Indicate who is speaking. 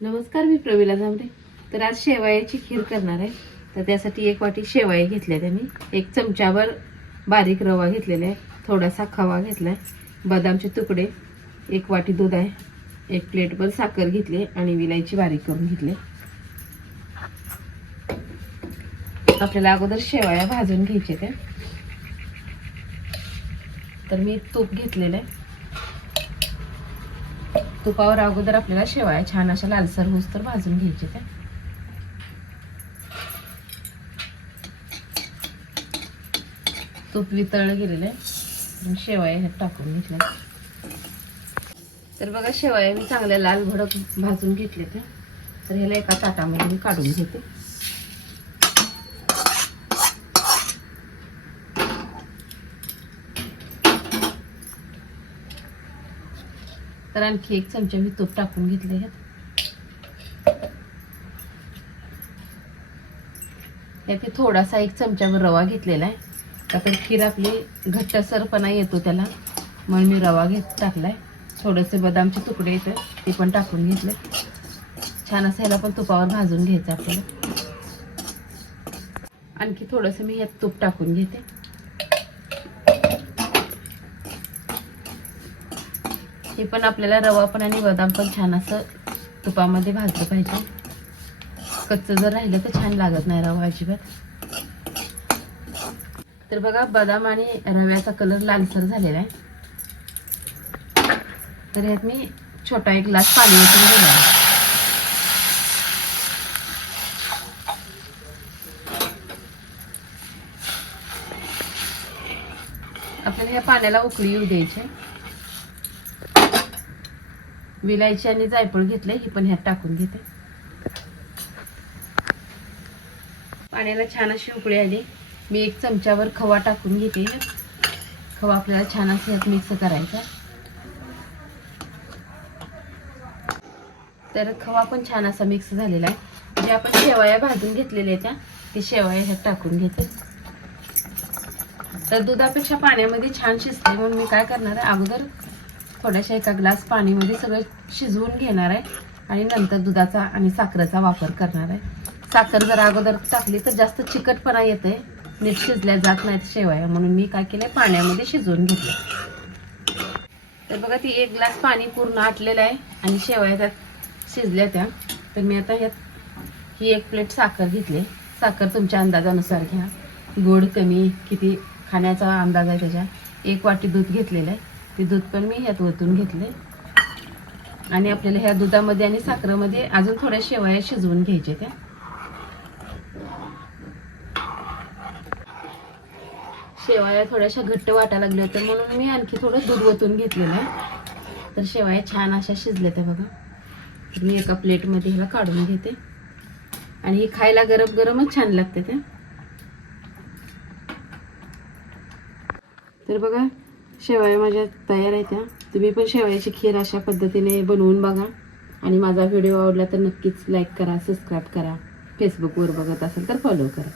Speaker 1: नमस्कार मी प्रवीला जांभरे तर आज शेवायाची खीर करणार आहे. तर त्यासाठी एक वाटी शेवाया घेतल्या मी एक चमच्यावर बारीक रवा घेतलेला आहे. थोडासा खवा घेतला आहे बदामचे तुकडे एक वाटी दूध आहे. एक प्लेटभर साखर घेतली आणि विलायची बारीक करून घेतली आपल्याला अगोदर शेवाया भाजून घ्यायच्या त्या. तर मी तूप घेतलेलं आहे. तुपावर अगोदर आपल्याला शेवाया छान अशा लालसर होस तर भाजून घ्यायचे त्या. तूप वितळलं गेलेलं आहे. शेवाया ह्यात टाकून घेतल्या. तर बघा शेवाया मी चांगल्या लाल भडक भाजून घेतले ते तर ह्याला एका ताटामध्ये मी काढून घेते. तर आणखी एक चमचा मी तूप टाकून घेतले ह्यात यात थोडासा एक चमच्यावर रवा घेतलेला आहे. आता खीर आपली घट्टसरपणा येतो त्याला म्हणून मी रवा घेत टाकलाय. थोडेसे बदामचे तुकडे येते ते पण टाकून घेतले. छान असं ह्याला पण तुपावर भाजून घ्यायचं आपल्याला. आणखी थोडंसं मी ह्यात तूप टाकून घेते. हे पण आपल्याला रवा पण आणि बदाम पण छान असं तुपामध्ये भाजलं पाहिजे. कच्चं जर राहिलं तर छान लागत नाही रवा अजिबात. तर बघा बदाम आणि रव्याचा कलर लालसर झालेला आहे. तर ह्यात मी छोटा एक ग्लास पाणी ओतून घेणार आपल्याला ह्या पाण्याला उकळी येऊ द्यायची विलायची आणि जायफळ घेतलं ही पण ह्यात टाकून घेते. पाण्याला छान अशी उकळी आली. मी एक चमच्यावर खवा टाकून घेते. खवा आपल्याला छान असं ह्यात मिक्स करायचा. तर खवा पण छान असा मिक्स झालेला आहे. जे आपण शेवया भाजून घेतलेल्या त्या ते शेवया ह्यात टाकून घेते. तर दुधापेक्षा पाण्यामध्ये छान शिजते म्हणून मी काय करणार आहे? अगोदर थोड्याशा एका ग्लास पाणीमध्ये सगळं शिजवून घेणार आहे आणि नंतर दुधाचा आणि साखरेचा वापर करणार आहे. साखर जर अगोदर टाकली तर जास्त चिकटपणा येते नीट शिजल्या जात नाहीत शेवया. म्हणून मी काय केलं पाण्यामध्ये शिजवून घेतलं तर बघा ती एक ग्लास पाणी पूर्ण आटलेलं आहे आणि शेवया त्यात शिजल्या त्या. तर मी आता ह्यात ही एक प्लेट साखर घेतली. साखर तुमच्या अंदाजानुसार घ्या. गोड कमी किती खाण्याचा अंदाज आहे त्याच्या. एक वाटी दूध घेतलेलं आहे. ते दूध पण मी ह्यात ओतून घेतले. आणि आपल्याला ह्या दुधामध्ये आणि साखरेमध्ये अजून थोड्या शेवया शिजवून घ्यायच्या त्या. शेवाया थोड्याशा घट्ट वाटायला लागल्या होत्या म्हणून मी आणखी थोडं दूध ओतून घेतलेलं आहे. तर शेवाया छान अशा शिजल्या त्या बघा. मी एका प्लेटमध्ये ह्याला काढून घेते. आणि ही खायला गरम गरमच छान लागते त्या. तर बघा शेवया माझ्या तयार आहेत त्या तुम्ही पण शेवयाची खीर अशा पद्धतीने बनवून बघा. आणि माझा व्हिडिओ आवडला तर नक्कीच लाईक करा सबस्क्राईब करा. फेसबुकवर बघत असेल तर फॉलो करा.